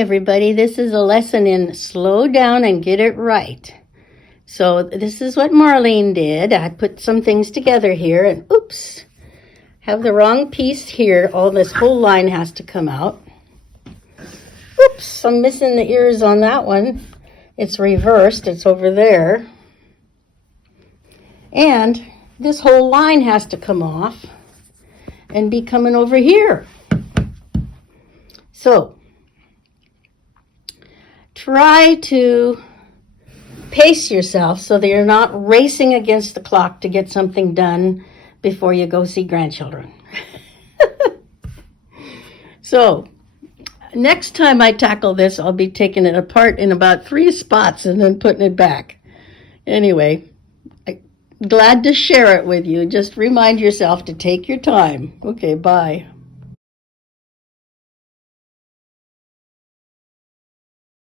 everybody, this is a lesson in slow down and get it right. So this is what Marlene did. I put some things together here and oops, have the wrong piece here. All this whole line has to come out. Oops, I'm missing the ears on that one. It's reversed, it's over there. And this whole line has to come off and be coming over here. So try to pace yourself so that you're not racing against the clock to get something done before you go see grandchildren. So next time I tackle this, I'll be taking it apart in about 3 spots and then putting it back. Anyway, glad to share it with you. Just remind yourself to take your time. Okay, bye.